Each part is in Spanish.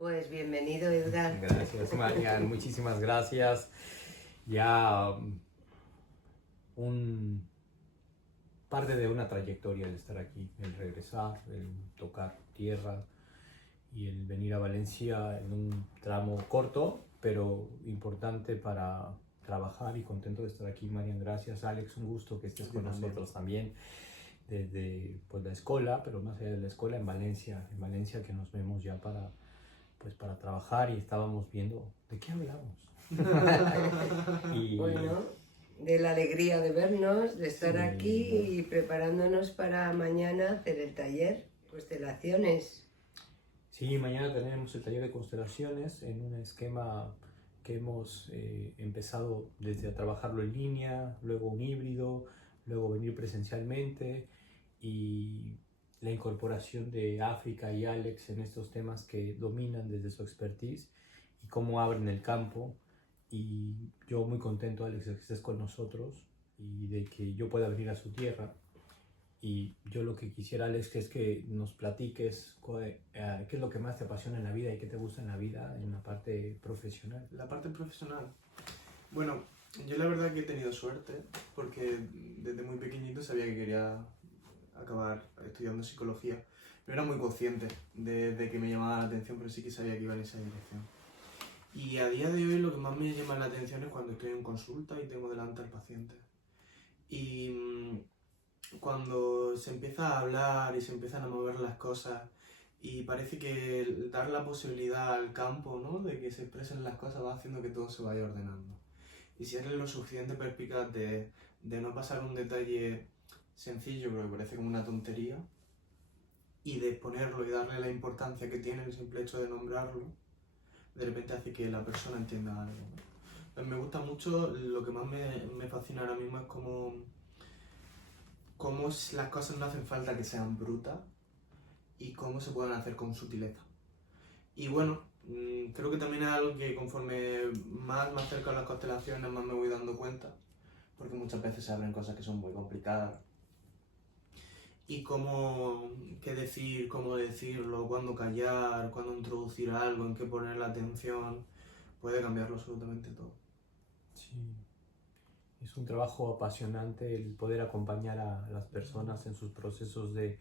Pues bienvenido, Edgar. Gracias, Marian, muchísimas gracias. Ya un parte de una trayectoria el estar aquí, el regresar, el tocar tierra y el venir a Valencia en un tramo corto, pero importante para trabajar y contento de estar aquí, Marian. Gracias, Alex, un gusto que estés con nosotros también desde pues, la escuela, pero más allá de la escuela en Valencia que nos vemos ya para trabajar y estábamos viendo de qué hablamos. Bueno, de la alegría de vernos, de estar Sí, aquí y preparándonos para mañana hacer el taller, constelaciones. Sí, mañana tenemos el taller de constelaciones en un esquema que hemos empezado desde a trabajarlo en línea, luego un híbrido, luego venir presencialmente y la incorporación de África y Alex en estos temas que dominan desde su expertise y cómo abren el campo. Y yo muy contento, Alex, de que estés con nosotros y de que yo pueda venir a su tierra. Y yo lo que quisiera, Alex, es que nos platiques qué es lo que más te apasiona en la vida y qué te gusta en la vida en la parte profesional. La parte profesional. Bueno, yo la verdad que he tenido suerte porque desde muy pequeñito sabía que quería acabar estudiando psicología. No era muy consciente de que me llamaba la atención, pero sí que sabía que iba en esa dirección. Y a día de hoy lo que más me llama la atención es cuando estoy en consulta y tengo delante al paciente. Y cuando se empieza a hablar y se empiezan a mover las cosas y parece que dar la posibilidad al campo, ¿no?, de que se expresen las cosas va haciendo que todo se vaya ordenando. Y si eres lo suficiente perspicaz de no pasar un detalle sencillo, pero que parece como una tontería, y de ponerlo y darle la importancia que tiene el simple hecho de nombrarlo, de repente hace que la persona entienda algo, ¿no? Pues me gusta mucho, lo que más me fascina ahora mismo es cómo las cosas no hacen falta que sean brutas y cómo se pueden hacer con sutileza. Y bueno, creo que también es algo que conforme más me acerco a las constelaciones más me voy dando cuenta, porque muchas veces se abren cosas que son muy complicadas. Y qué decir, cómo decirlo, cuándo callar, cuándo introducir algo, en qué poner la atención, puede cambiarlo absolutamente todo. Sí, es un trabajo apasionante el poder acompañar a las personas en sus procesos de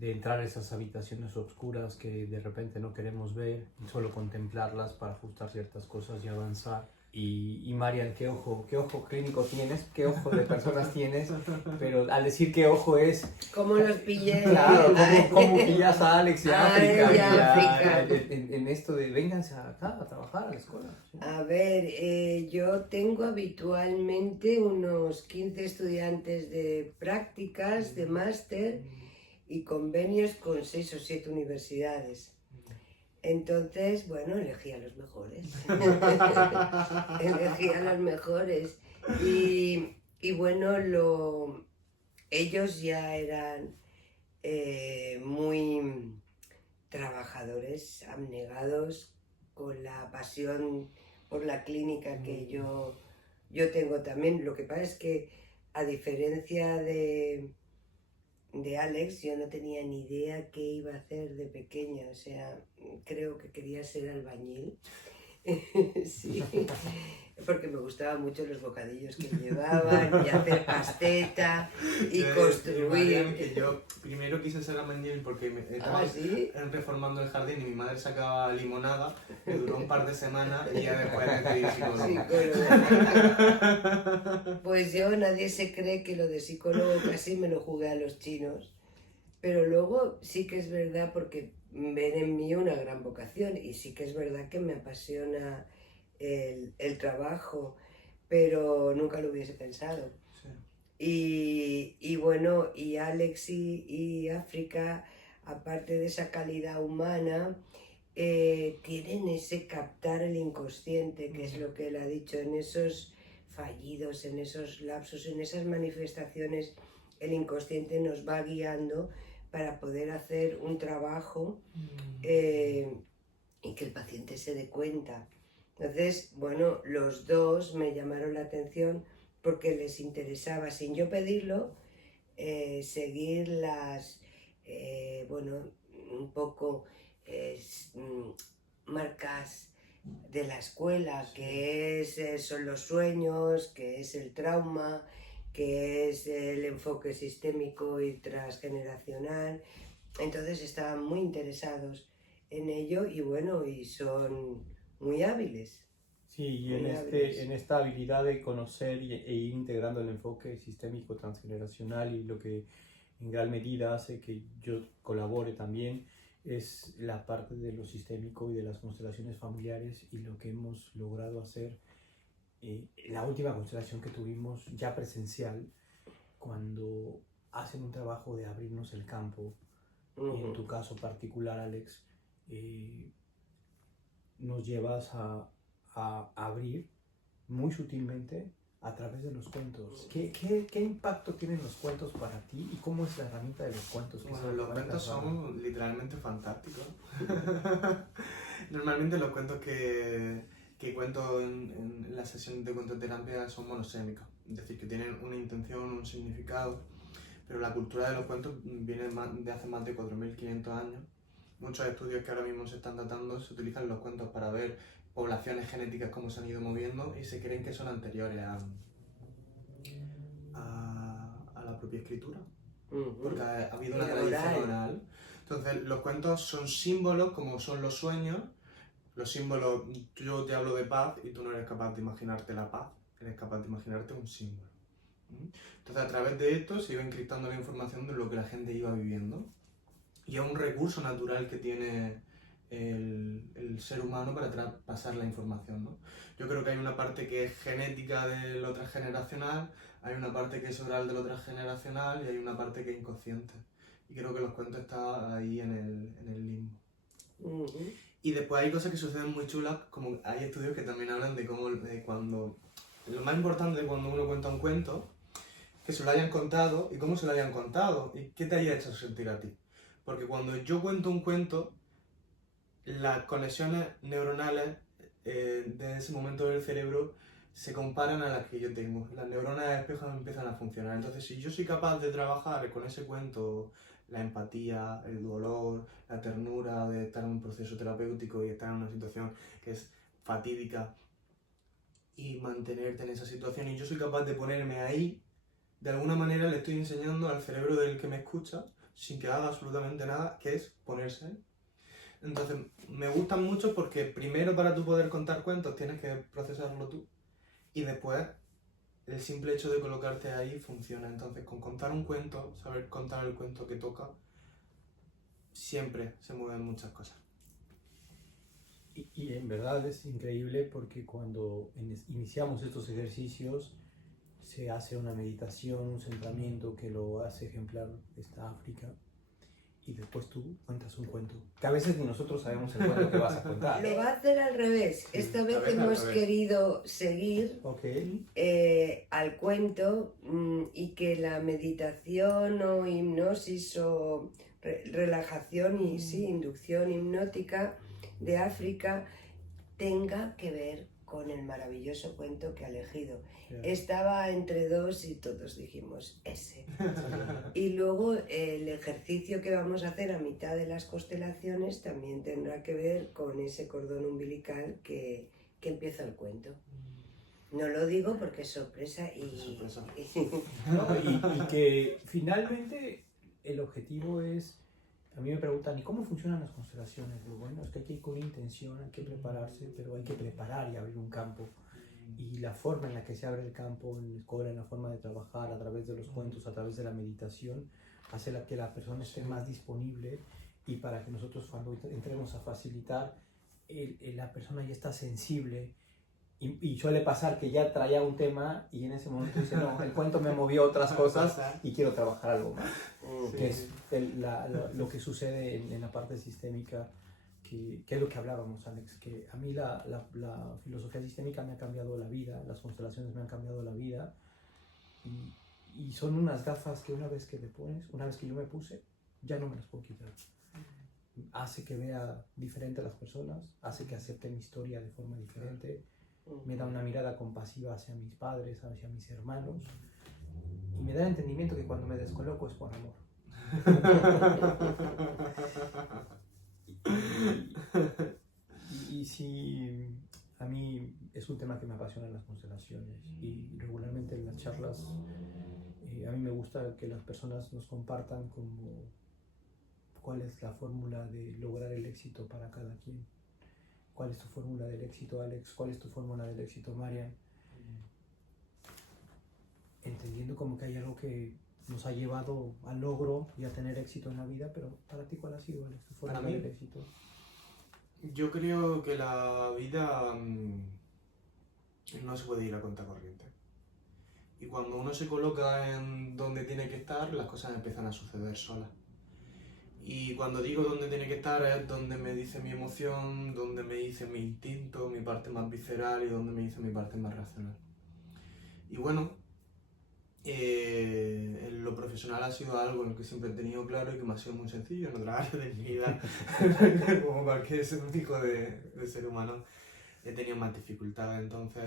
entrar a esas habitaciones oscuras que de repente no queremos ver, solo contemplarlas para ajustar ciertas cosas y avanzar. Y Marian, qué ojo clínico tienes, qué ojo de personas tienes, pero al decir qué ojo es... ¿Cómo los pillé? Claro, ¿cómo pillas a Alex y a África? Ay, África. En esto de vénganse acá a trabajar a la escuela. ¿Sí? A ver, yo tengo habitualmente unos 15 estudiantes de prácticas, de máster y convenios con 6 o 7 universidades. Entonces, bueno, elegí a los mejores. Elegí a los mejores. Y bueno, ellos ya eran muy trabajadores, abnegados, con la pasión por la clínica que yo tengo también. Lo que pasa es que, a diferencia de Alex, yo no tenía ni idea qué iba a hacer de pequeña, o sea, creo que quería ser albañil. Sí, porque me gustaban mucho los bocadillos que llevaban y hacer pasteta y construir. Que yo primero quise ser albañil porque estaba ¿Sí? reformando el jardín y mi madre sacaba limonada, que duró un par de semanas y ya después decidí psicólogo. Pues yo, nadie se cree que lo de psicólogo casi me lo jugué a los chinos. Pero luego sí que es verdad, porque ven en mí una gran vocación y sí que es verdad que me apasiona el trabajo, pero nunca lo hubiese pensado. Sí. Y bueno, y Alex y África, aparte de esa calidad humana, tienen ese captar el inconsciente, que es lo que él ha dicho, en esos fallidos, en esos lapsos, en esas manifestaciones, el inconsciente nos va guiando para poder hacer un trabajo y que el paciente se dé cuenta. Entonces, bueno, los dos me llamaron la atención porque les interesaba, sin yo pedirlo, seguir bueno, un poco marcas de la escuela, que son los sueños, que es el trauma, que es el enfoque sistémico y transgeneracional. Entonces estaban muy interesados en ello y bueno, y son muy hábiles. Sí, y en esta habilidad de conocer e ir integrando el enfoque sistémico transgeneracional, y lo que en gran medida hace que yo colabore también es la parte de lo sistémico y de las constelaciones familiares, y lo que hemos logrado hacer. La última constelación que tuvimos ya presencial, cuando hacen un trabajo de abrirnos el campo, y en tu caso particular, Alex, nos llevas a abrir muy sutilmente a través de los cuentos. ¿Qué impacto tienen los cuentos para ti y cómo es la herramienta de los cuentos? Bueno, los cuentos son literalmente fantásticos. Normalmente los cuentos que cuento en la sesión de cuentoterapia son monosémicos, es decir, que tienen una intención, un significado, pero la cultura de los cuentos viene de hace más de 4.500 años. Muchos estudios que ahora mismo se están datando se utilizan los cuentos para ver poblaciones genéticas cómo se han ido moviendo, y se creen que son anteriores a la propia escritura, porque ha habido una tradición oral. Entonces los cuentos son símbolos, como son los sueños. Los símbolos, yo te hablo de paz y tú no eres capaz de imaginarte la paz, eres capaz de imaginarte un símbolo. Entonces a través de esto se iba encriptando la información de lo que la gente iba viviendo, y es un recurso natural que tiene el ser humano para pasar la información, ¿no? Yo creo que hay una parte que es genética de lo transgeneracional, hay una parte que es oral de lo transgeneracional, y hay una parte que es inconsciente. Y creo que los cuentos están ahí en el limbo. Y después hay cosas que suceden muy chulas, como hay estudios que también hablan de cómo cuando... Lo más importante cuando uno cuenta un cuento, que se lo hayan contado y cómo se lo hayan contado y qué te haya hecho sentir a ti. Porque cuando yo cuento un cuento, las conexiones neuronales de ese momento del cerebro se comparan a las que yo tengo. Las neuronas de espejo empiezan a funcionar. Entonces, si yo soy capaz de trabajar con ese cuento la empatía, el dolor, la ternura de estar en un proceso terapéutico y estar en una situación que es fatídica, y mantenerte en esa situación, y yo soy capaz de ponerme ahí, de alguna manera le estoy enseñando al cerebro del que me escucha, sin que haga absolutamente nada, que es ponerse ahí. Entonces, me gustan mucho porque primero, para tú poder contar cuentos tienes que procesarlo tú, y después el simple hecho de colocarte ahí funciona. Entonces, con contar un cuento, saber contar el cuento que toca, siempre se mueven muchas cosas. Y en verdad es increíble, porque cuando iniciamos estos ejercicios se hace una meditación, un centramiento que lo hace ejemplar esta África, y después tú cuentas un cuento, que a veces ni nosotros sabemos el cuento que vas a contar. Lo va a hacer al revés. Esta vez hemos querido seguir al cuento, y que la meditación o hipnosis o relajación y inducción hipnótica de África tenga que ver con el maravilloso cuento que ha elegido. Estaba entre dos y todos dijimos ese. Y luego el ejercicio que vamos a hacer a mitad de las constelaciones también tendrá que ver con ese cordón umbilical que empieza el cuento. No lo digo porque es sorpresa y que finalmente el objetivo es... A mí me preguntan, ¿y cómo funcionan las constelaciones? Digo, bueno, es que hay que ir con una intención, hay que prepararse, pero hay que preparar y abrir un campo. Y la forma en la que se abre el campo en la escuela, en la forma de trabajar, a través de los cuentos, a través de la meditación, hace que la persona esté más disponible, y para que nosotros, cuando entremos a facilitar, la persona ya está sensible. Y suele pasar que ya traía un tema y en ese momento dice, no, el cuento me movió otras cosas y quiero trabajar algo más. Que es lo que sucede en la parte sistémica, que es lo que hablábamos, Alex, que a mí la filosofía sistémica me ha cambiado la vida, las constelaciones me han cambiado la vida, y son unas gafas que una vez que te pones, una vez que yo me puse, ya no me las puedo quitar. Hace que vea diferente a las personas, hace que acepte mi historia de forma diferente, me da una mirada compasiva hacia mis padres, hacia mis hermanos, y me da el entendimiento que cuando me descoloco es por amor. Y sí, a mí es un tema que me apasiona las constelaciones y regularmente en las charlas a mí me gusta que las personas nos compartan como cuál es la fórmula de lograr el éxito para cada quien. ¿Cuál es tu fórmula del éxito, Alex? ¿Cuál es tu fórmula del éxito, Marian? Entendiendo como que hay algo que nos ha llevado al logro y a tener éxito en la vida, pero para ti, ¿cuál ha sido, Alex, tu fórmula Para mí, del éxito? yo creo que la vida no se puede ir a contracorriente. Y cuando uno se coloca en donde tiene que estar, las cosas empiezan a suceder solas. Y cuando digo donde tiene que estar es donde me dice mi emoción, donde me dice mi instinto, mi parte más visceral y donde me dice mi parte más racional. Y bueno, en lo profesional ha sido algo en lo que siempre he tenido claro y que me ha sido muy sencillo en otras áreas de mi vida, como cualquier hijo de ser humano, he tenido más dificultades. Entonces,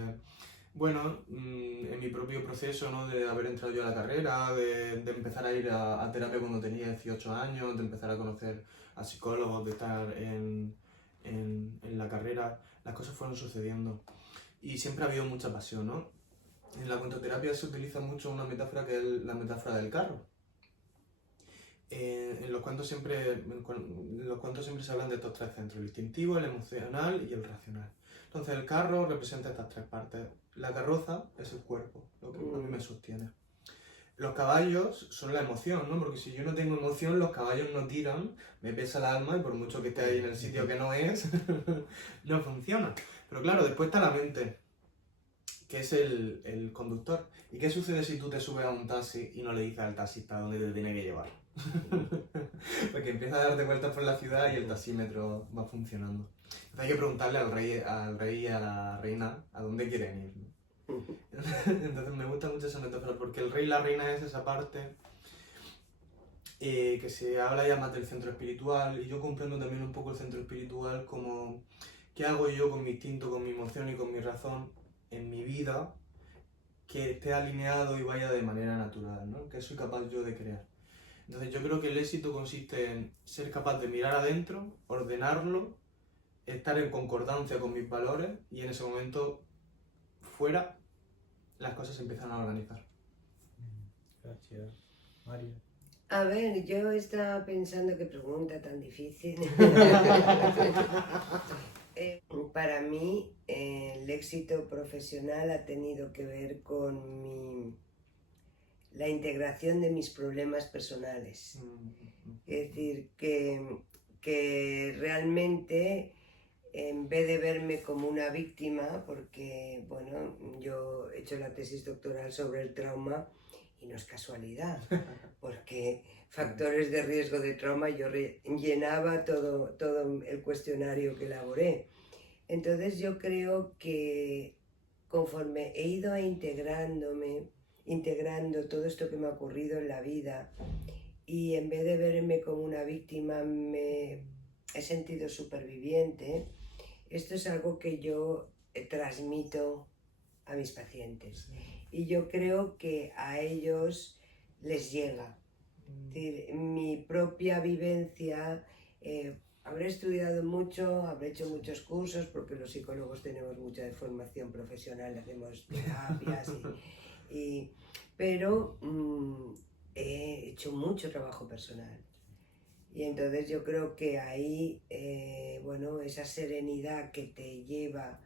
bueno, en mi propio proceso, ¿no? De haber entrado yo a la carrera, de empezar a ir a terapia cuando tenía 18 años, de empezar a conocer a psicólogos, de estar en la carrera, las cosas fueron sucediendo. Y siempre ha habido mucha pasión, ¿no? En la contoterapia se utiliza mucho una metáfora que es la metáfora del carro. En los cuentos siempre se hablan de estos tres centros, el instintivo, el emocional y el racional. Entonces el carro representa estas tres partes. La carroza es el cuerpo, lo que a mí me sostiene. Los caballos son la emoción, ¿no? Porque si yo no tengo emoción, los caballos no tiran, me pesa el alma y por mucho que esté ahí en el sitio que no es, no funciona. Pero claro, después está la mente, que es el conductor. ¿Y qué sucede si tú te subes a un taxi y no le dices al taxista dónde te tiene que llevar? Porque empieza a darte vueltas por la ciudad y el taxímetro va funcionando. Entonces hay que preguntarle al rey y a la reina a dónde quieren ir, ¿no? Entonces me gusta mucho esa metáfora porque el rey y la reina es esa parte que se habla ya más del centro espiritual y yo comprendo también un poco el centro espiritual como qué hago yo con mi instinto, con mi emoción y con mi razón en mi vida que esté alineado y vaya de manera natural, ¿no? Que soy capaz yo de crear. Entonces yo creo que el éxito consiste en ser capaz de mirar adentro, ordenarlo, estar en concordancia con mis valores y en ese momento fuera las cosas se empiezan a organizar. Gracias, María. A ver, yo estaba pensando qué pregunta tan difícil. Para mí, el éxito profesional ha tenido que ver con la integración de mis problemas personales. Es decir, que realmente, en vez de verme como una víctima, porque, bueno, yo he hecho la tesis doctoral sobre el trauma y no es casualidad, porque factores de riesgo de trauma yo llenaba todo el cuestionario que elaboré. Entonces yo creo que conforme he ido integrando todo esto que me ha ocurrido en la vida y en vez de verme como una víctima me he sentido superviviente, esto es algo que yo transmito a mis pacientes y yo creo que a ellos les llega. Es decir, mi propia vivencia, habré estudiado mucho, habré hecho muchos cursos, porque los psicólogos tenemos mucha formación profesional, hacemos terapias, pero he hecho mucho trabajo personal. Y entonces yo creo que ahí, bueno, esa serenidad que te lleva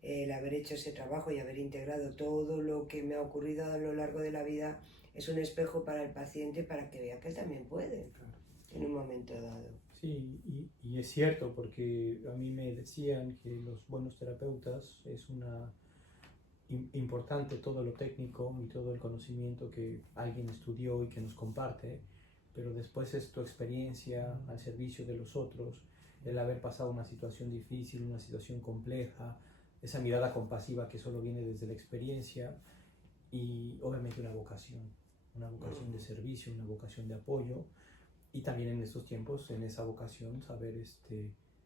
el haber hecho ese trabajo y haber integrado todo lo que me ha ocurrido a lo largo de la vida, es un espejo para el paciente para que vea que él también puede en un momento dado. Sí, y es cierto, porque a mí me decían que los buenos terapeutas es importante todo lo técnico y todo el conocimiento que alguien estudió y que nos comparte, pero después es tu experiencia al servicio de los otros, el haber pasado una situación difícil, una situación compleja, esa mirada compasiva que solo viene desde la experiencia y obviamente una vocación de servicio, una vocación de apoyo y también en estos tiempos, en esa vocación, saber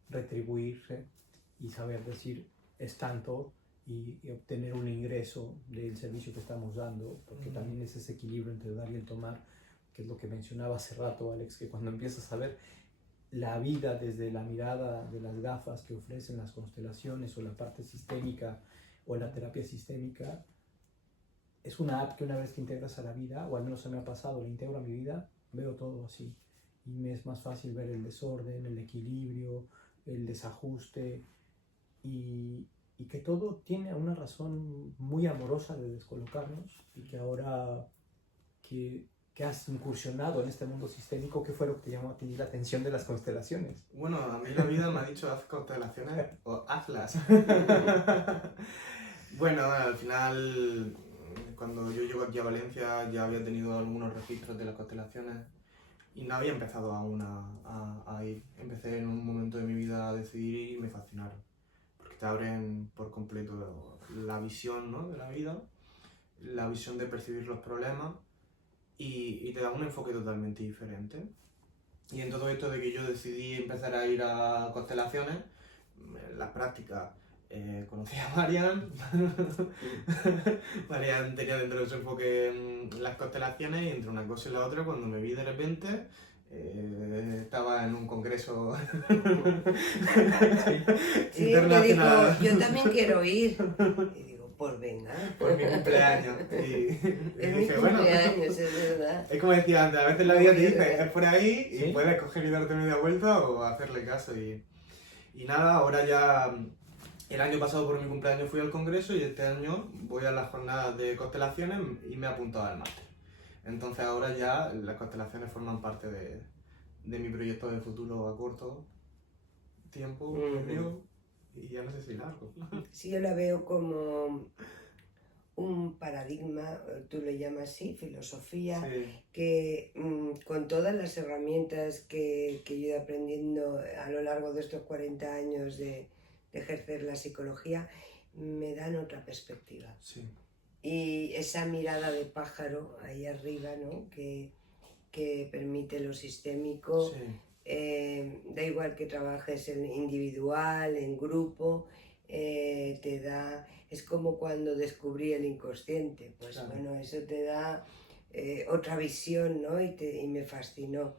retribuirse y saber decir es tanto y obtener un ingreso del servicio que estamos dando, porque también es ese equilibrio entre dar y el tomar, que es lo que mencionaba hace rato Alex, que cuando empiezas a ver la vida desde la mirada de las gafas que ofrecen las constelaciones o la parte sistémica o la terapia sistémica, es una app que una vez que integras a la vida, o al menos se me ha pasado, la integro a mi vida, veo todo así. Y me es más fácil ver el desorden, el equilibrio, el desajuste, y que todo tiene una razón muy amorosa de descolocarnos, y que ahora que has incursionado en este mundo sistémico, ¿qué fue lo que te llamó a ti la atención de las constelaciones? Bueno, a mí la vida me ha dicho haz constelaciones o hazlas. Bueno, al final, cuando yo llego aquí a Valencia ya había tenido algunos registros de las constelaciones y no había empezado aún a ir. Empecé en un momento de mi vida a decidir y me fascinaron, porque te abren por completo la visión, ¿no?, de la vida, la visión de percibir los problemas y te da un enfoque totalmente diferente. Y en todo esto de que yo decidí empezar a ir a constelaciones, en las prácticas conocí a Marian. Marian tenía dentro de su enfoque las constelaciones y entre una cosa y la otra, cuando me vi de repente, estaba en un congreso Sí, internacional. me dijo, yo también quiero ir. Y digo, pues venga. Por mi cumpleaños. Es mi dije, bueno, cumpleaños, es verdad. es como decía antes, a veces la vida te dice, es por ahí y ¿Sí? puedes coger y darte media vuelta o hacerle caso. Y nada, ahora ya, el año pasado por mi cumpleaños fui al congreso y este año voy a las jornadas de constelaciones y me he apuntado al máster. Entonces ahora ya las constelaciones forman parte de mi proyecto de futuro a corto tiempo, medio, y ya no sé si largo. Sí, yo la veo como un paradigma, tú le llamas así, filosofía, Sí, que con todas las herramientas que yo he ido aprendiendo a lo largo de estos 40 años de ejercer la psicología, me dan otra perspectiva. sí, Y esa mirada de pájaro ahí arriba, ¿no?, que permite lo sistémico. sí. Da igual que trabajes en individual, en grupo, te da, es como cuando descubrí el inconsciente, pues Claro. bueno, eso te da otra visión, ¿no? Y me fascinó.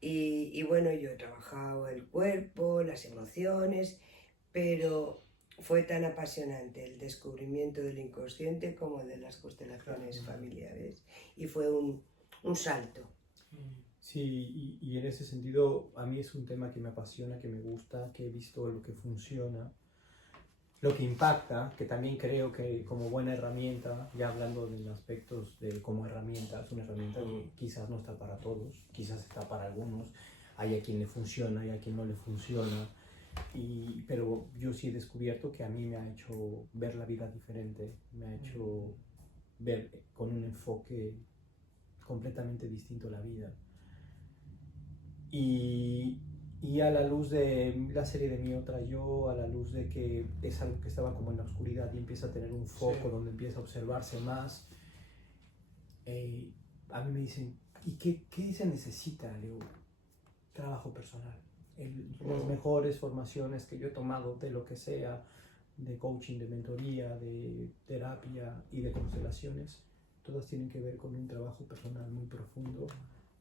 Y bueno, yo he trabajado el cuerpo, las emociones, pero fue tan apasionante el descubrimiento del inconsciente como de las constelaciones familiares. Y fue un salto. Sí, y en ese sentido a mí es un tema que me apasiona, que me gusta, que he visto lo que funciona, lo que impacta, que también creo que como buena herramienta, ya hablando de los aspectos de como herramienta, es una herramienta que quizás no está para todos, quizás está para algunos, hay a quien le funciona, hay a quien no le funciona, pero yo sí he descubierto que a mí me ha hecho ver la vida diferente, me ha hecho ver con un enfoque completamente distinto la vida. Y a la luz de la serie de Mi Otra Yo, a la luz de que es algo que estaba como en la oscuridad y empieza a tener un foco, Sí. donde empieza a observarse más, a mí me dicen, ¿y qué se necesita, Leo? Trabajo personal. Las mejores formaciones que yo he tomado de lo que sea, de coaching, de mentoría, de terapia y de constelaciones, todas tienen que ver con un trabajo personal muy profundo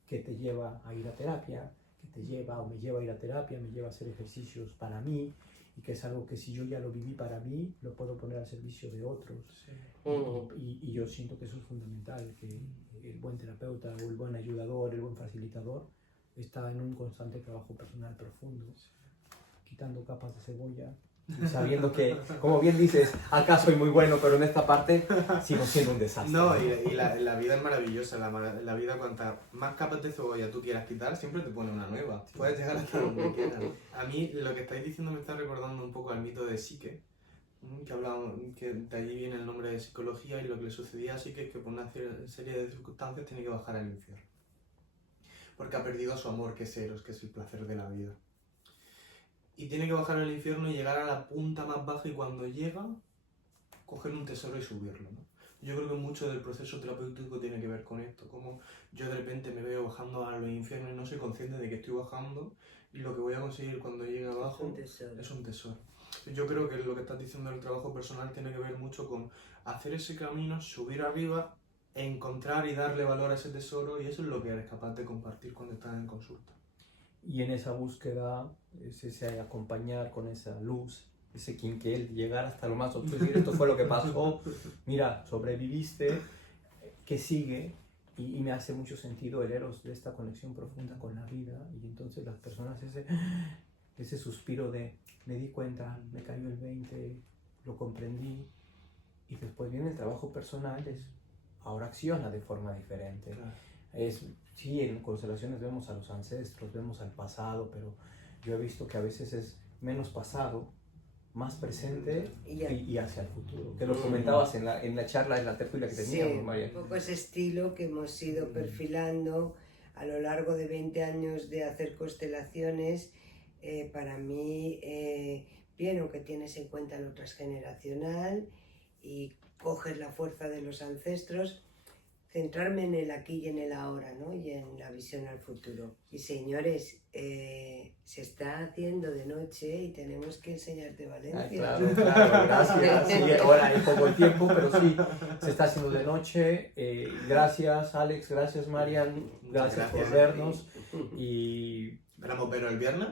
que te lleva a ir a terapia, que te lleva o me lleva a ir a terapia, me lleva a hacer ejercicios para mí, y que es algo que si yo ya lo viví para mí, lo puedo poner al servicio de otros. Sí. Y yo siento que eso es fundamental, que el buen terapeuta o el buen ayudador, el buen facilitador, está en un constante trabajo personal profundo, quitando capas de cebolla, y sabiendo que, como bien dices, acá soy muy bueno, pero en esta parte sigo siendo un desastre. No, y la vida es maravillosa. La vida, cuantas más capas de cebolla tú quieras quitar, siempre te pone una nueva. Puedes llegar hasta donde quieras. A mí lo que estáis diciendo me está recordando un poco al mito de Psique, que hablábamos, que de allí viene el nombre de psicología, y lo que le sucedía a Psique es que por una serie de circunstancias tiene que bajar al infierno. Porque ha perdido su amor, que es Eros, que es el placer de la vida. Y tiene que bajar al infierno y llegar a la punta más baja, y cuando llega, coger un tesoro y subirlo, ¿no? Yo creo que mucho del proceso terapéutico tiene que ver con esto, como yo de repente me veo bajando a los infiernos y no soy consciente de que estoy bajando, y lo que voy a conseguir cuando llegue abajo es un tesoro. Yo creo que lo que estás diciendo del trabajo personal tiene que ver mucho con hacer ese camino, subir arriba, encontrar y darle valor a ese tesoro, y eso es lo que eres capaz de compartir cuando estás en consulta. y en esa búsqueda es ese acompañar con esa luz, ese quinquel, llegar hasta lo más oscuro, decir esto fue lo que pasó, mira, sobreviviste, ¿qué sigue? Y me hace mucho sentido el eros de esta conexión profunda con la vida, y entonces las personas ese suspiro de me di cuenta, me cayó el 20, lo comprendí, y después viene el trabajo personal, ahora acciona de forma diferente. Claro. Sí, en constelaciones vemos a los ancestros, vemos al pasado, pero yo he visto que a veces es menos pasado, más presente y hacia el futuro. Que lo comentabas en la charla, en la tertulia que teníamos, María. Un poco ese estilo que hemos ido perfilando a lo largo de 20 años de hacer constelaciones. Para mí, bien, aunque tienes en cuenta lo transgeneracional y coges la fuerza de los ancestros, centrarme en el aquí y en el ahora, ¿no? Y en la visión al futuro. Y señores, se está haciendo de noche y tenemos que enseñarte Valencia. Claro, gracias. Sí, ahora hay poco tiempo, pero sí, se está haciendo de noche. Gracias, Alex, gracias, Marian, gracias por vernos. Y ¿Esperamos verlo el viernes?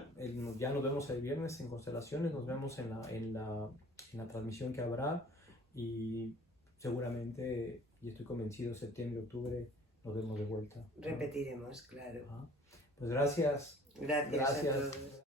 Ya nos vemos el viernes en Constelaciones, nos vemos en la transmisión que habrá, y seguramente, y estoy convencido, septiembre, octubre nos vemos de vuelta. Repetiremos, claro. Pues gracias. Gracias a todos.